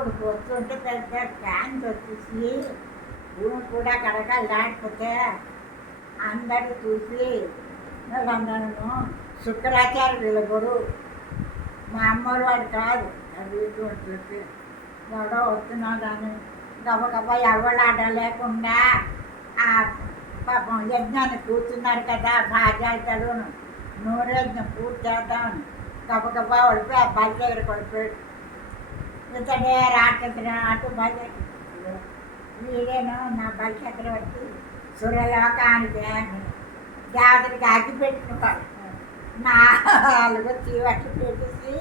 కొడుకు వస్తుంటే పెద్ద ఫ్యాన్స్ వచ్చేసి భూమి కూడా కడకాలు దాటిపోతే అందరూ చూసి అందరూ శుక్రాచార్యుల గురువు మా అమ్మోరు వాడు కాదు అది చూసి ఎవడో వస్తున్నా కానీ గబగబా ఎవరు ఆట లేకుండా ఆ పాపం యజ్ఞాన్ని కూర్చున్నారు కదా బాధ్యతలు నూరేజ్ఞం పూర్తి చేద్దామని గబగబా పడిపోయి ఆ బలి దగ్గర పడిపోయాడు. ఇతడే రాక్షసుడు అటు బలి వీడేను నా బలి చక్రవర్తి సురలోకానికి దేవతడికి అగ్గి పెట్టినవాడు. నాలుగు చీవట్లు పెట్టేసి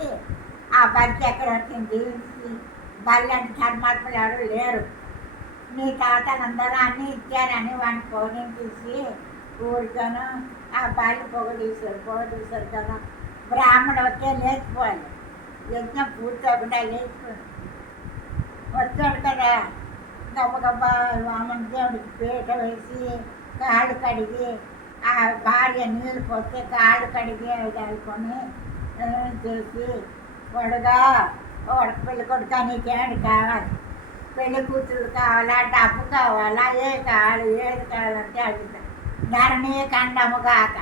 ఆ బలి చక్రవర్తిని తీసి బలి అంటే ధర్మాత్మలు ఎవరు లేరు, నీ తాతలందరూ అన్నీ ఇచ్చారని వాడిని పౌర్ణం తీసి ఊరికను ఆ బలి పొగ తీశారు కదా. బ్రాహ్మడు వచ్చే లేచిపోవాలి, యజ్ఞం పూర్తి అవ్వకుండా లేచిపోయింది. వచ్చాడు కదా గబగబ వామన దేవుడికి పీట వేసి కాళ్ళు కడిగి ఆ భార్య నీళ్ళు పోస్తే కాళ్ళు కడిగి చల్లుకొని చేసి వాడుగా పెళ్లి కొడుక నీకేంటి కావాలి, పెళ్లి కూతురు కావాలా, డబ్బు కావాలా, ఏది కావాలంటే అడుగుతా. ధరణి ఖండము కాక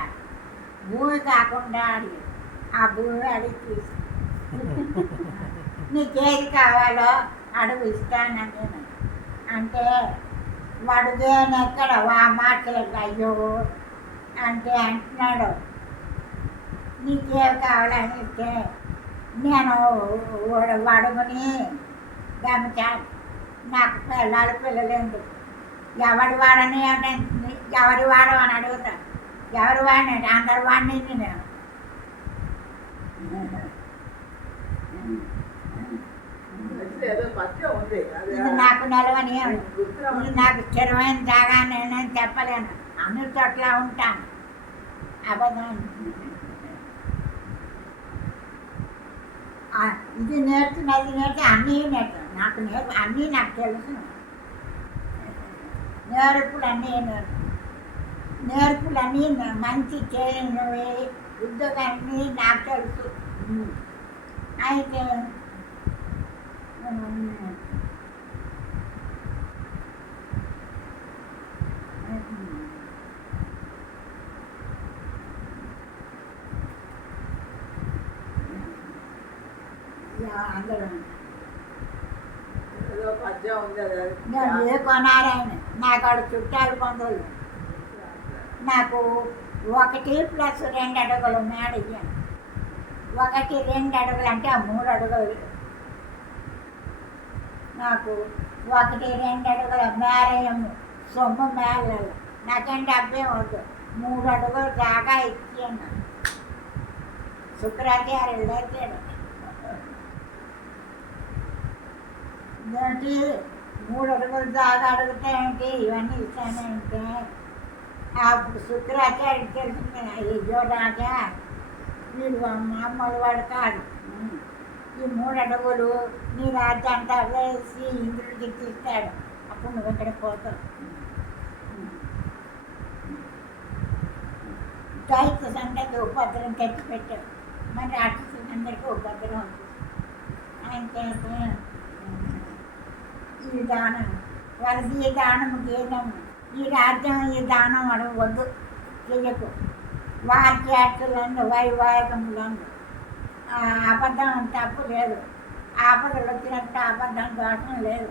భూమి కాకుండా అడిగి ఆ భూమి అడిగి తీసి నీకేది కావాలో అడుగు ఇస్తానని నేను అంటే వాడు దేనెక్కడ వా మాటలకు అయ్యో అంటే అంటున్నాడు. నీకేం కావాలని ఇస్తే నేను అడుగుని గమనించాను. నాకు పిల్లలు ఎందుకు ఎవరి వాడని అంటే ఎవరి వాడమని అడుగుతా. ఎవరి వాడిని అందరు వాడిని నేను ఇది నాకు నిలవని ఇది నాకు స్థిరమైన జాగా నేనేం చెప్పలేను. అన్ని చోట్ల ఉంటాను. అబద్ధం ఇది నేర్చి అన్నీ నాకు అన్నీ నాకు తెలుసు. నేర్పులన్నీ మంచి చేయనివి ఉద్యోగాన్ని నాకు తెలుసు. అయితే అందరూ ఏ కొనారాయన నాకు ఆడు చుట్టాలు పొందలు. నాకు 1+2 అడుగులు మేడ ఇయ్యాను. 1-2 అడుగులు అంటే ఆ 3 అడుగులు. నాకు 1-2 అడుగుల మేరయ్యము సొమ్ము మేళలు నాకేంటి అబ్బే వద్దు. 3 అడుగులు జాగా ఇచ్చాను. శుక్రాచార్యులు లేచాడు ఏంటి 3 అడుగులు జాగా అడిగితే ఏంటి ఇవన్నీ ఇచ్చానంటే అప్పుడు శుక్రాచార్యుడు తెలిసింది. అయ్యో రాజా వీడు మామూలు వాడు కాదు, ఈ 3 అడుగులు నీ రాజ్యాంతా వేసి ఇంద్రుడికి తీస్తాడు, అప్పుడు నువ్వు ఎక్కడ పోతావు. దైత్య సంతకి ఉపద్రవం తెచ్చిపెట్టావు, మరి రాక్షసులందరికీ ఉపద్రవం ఆయన చేస్తే ఈ దానం వాళ్ళకి ఈ దానం గీదము ఈ రాజ్యం ఈ దానం అడగవద్దు చెయ్యకు. వాక్యార్థులందు వైవాహికములందు అబద్ధం తప్పు లేదు. ఆపదలు వచ్చినప్పుడు అబద్ధం దోషం లేదు.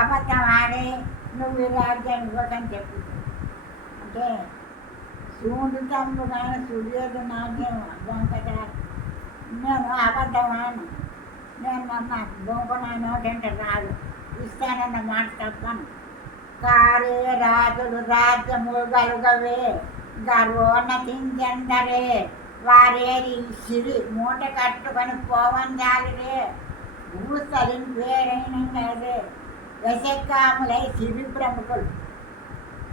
అబద్ధం ఆడి నువ్వు ఈ రాజ్యాన్ని ఇవ్వకని చెప్పి అంటే సూడు తమ్ము కానీ సుడియోడు నాట్యం అర్థం కదా. నేను అబద్ధం ఆను, నేను బొంకు నా నోటంటే రాదు, ఇస్తానన్న మాట తప్పను. కారే రాజులు రాజ్యములు గలుగవే గర్వోన్నతించందరే వారేరి సిరి మూట కట్టుకొని పోవందాలిరే భూస్థలిని పేరైన కదే దశకాములై సిరి ప్రముఖులు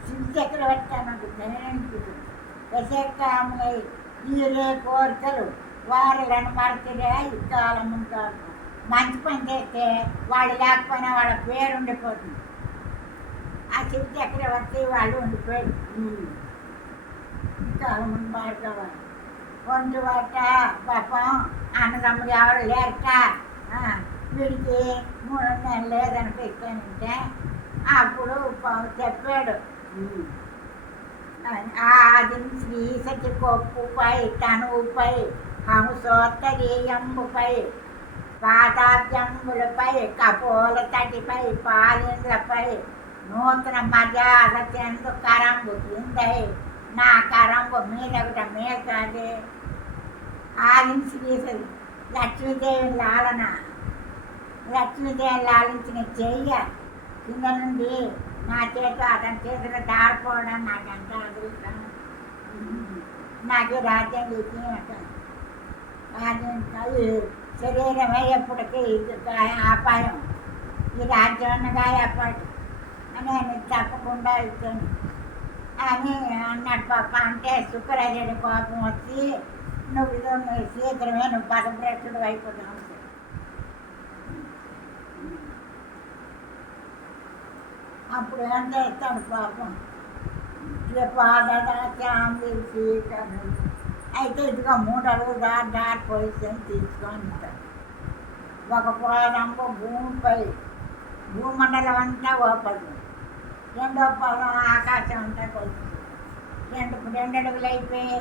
శివ చక్రవర్తి నాకు దయనించుడు దశకాములై ఈరే కోరికలు వారులను మరచిరే ఇకాలం ఉంటారు. మంచి పని చేస్తే వాళ్ళు లేకపోయినా వాళ్ళ పేరు ఉండిపోతుంది. ఆ శివ చక్రవర్తి వాళ్ళు ఉండిపోయారు. కాలం భార్గవాలి ఒంటి వాట పాపం అన్నదమ్ములు ఎవరు లేరట వీడికి 3 నెలలు లేదని పెట్టానంటే అప్పుడు చెప్పాడు ఆది శ్రీ సతి కొప్పుపై తనువుపై హంసోత్తరీయంబుపై పాదాబ్జంబులపై కపోల తటిపై పాలిండ్లపై నూతన మర్యాద చెందు కరంబు కిందై నా కరంబు మీదొకట మేకాదే ఆది శ్రీ లక్ష్మీదేవి లాలన లక్ష్మీదేవి లాలించిన చెయ్య కింద నుండి నా చేత అతని చేతిలో దాడిపోవడం నాకంత అదృష్టం. నాకు రాజ్యం రాజ్యం శరీరమే ఎప్పటికీ అపాయం, ఈ రాజ్యం అన్నగా ఎప్పటి అని నేను తప్పకుండా ఇచ్చాను అని అన్నాడు పాప. అంటే శుక్రాచార్యుడి కోపం వచ్చి నువ్వు శీఘ్రమే నువ్వు పదభ్రష్టుడు అయిపోతావు. అప్పుడు ఏం చేస్తాడు పాపం, అయితే ఇదిగో 3 అడుగులు దారి పొజిషన్ తీసుకొని ఉంటాడు. ఒక పాదంపు భూమిపై భూమండలం అంతా ఓపదు, 2వ పాదం ఆకాశం అంతా కొలుస్తుంది. 2 అడుగులు అయిపోయి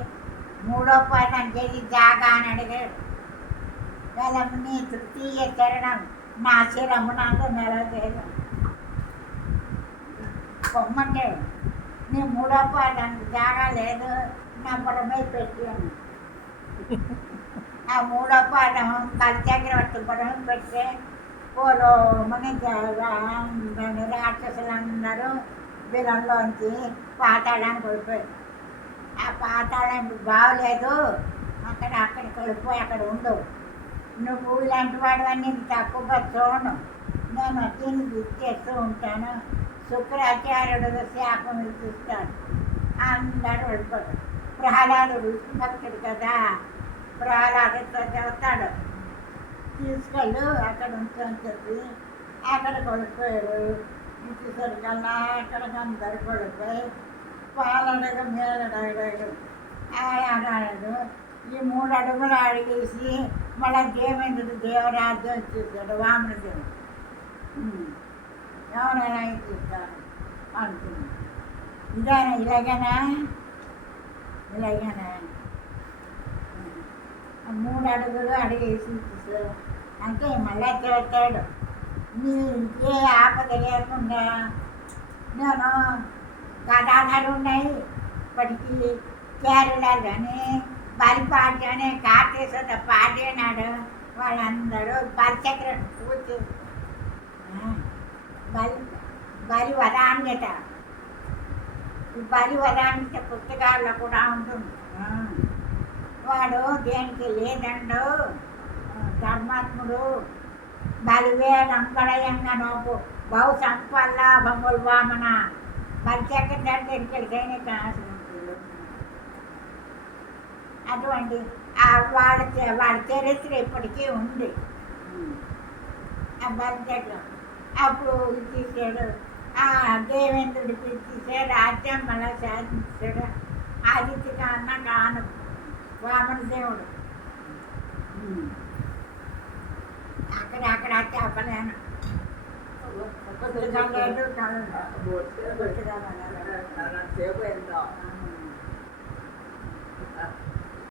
3వ పాదం చేసి జాగా అని అడిగాడు. నీ తృతీయ చరణం నా శిరమునందు నెలవేరు పొమ్మంటే నీ 3వ పాదానికి జాగా లేదు, నా పొడమై పెట్టాను. ఆ 3వ పాదం బలిచక్రవర్తి పొడమై పెడితే పోలోమని రాక్షసులందరూ బిలంలోంచి పాతాళానికి వెళ్ళిపోయారు. ఆ పాతాళం బాగలేదు, అక్కడికి వెళ్ళిపోయి అక్కడ ఉండు. నువ్వు ఇలాంటి వాడు అని తక్కువగా చూడను, నేను దీనికి ఇచ్చేస్తూ ఉంటాను. శుక్రాచార్యుడు శాపం చూస్తాడు, అందరూ వెళ్ళిపోతాడు. ప్రహ్లాదుడు విష్ణు భక్తుడు కదా, ప్రహ్లాదుడితో చెబుతాడు తీసుకెళ్ళు అక్కడ ఉంచని చెప్పి అక్కడికి వెళ్ళిపోయారు. ఇంటిసరికల్లా అక్కడికి అందరు వెళ్ళిపోయి పాలడగా మేలడాడు అడాడు. ఈ 3 అడుగులు అడిగేసి మళ్ళీ దేవేంద్రుడు దేవరాజ్యం చూశాడు. వామనదేవుడు ఎవరైనా చూస్తాడు అనుకున్నాడు. ఇలాగనా 3 అడుగులు అడిగేసి చూశాడు. అంటే మళ్ళీ చెబుతాడు, నీకే ఆపద లేకుండా నేను గదాధారు ఉన్నాయి ఇప్పటికీ కేరళలో అని బలిపాటి అనే కార్తీశ్వర పాటి అన్నాడు. వాళ్ళందరూ బలిచక్రం కూర్చు బలి వదాన్యత, ఈ బలి వదాన్యత పుస్తకాల్లో కూడా ఉంటుంది. వాడు దేనికి లేదండు ధర్మాత్ముడు బలివేడంబడయంగా నోపు బహు సంపల్లాభములు వామన బలిచక్రం దగ్గరికైనా కాసు. అటువంటి వాడి చరిత్ర ఇప్పటికీ ఉంది. ఆ బలిచక్రం అప్పుడు తీసాడు, ఆ దేవేంద్రుడికి ఇచ్చేసాడు, రాజ్యం మళ్ళా సాధించాడు. ఆదిత్య కన్న కాను వామన దేవుడు. అక్కడ చెప్పలేను.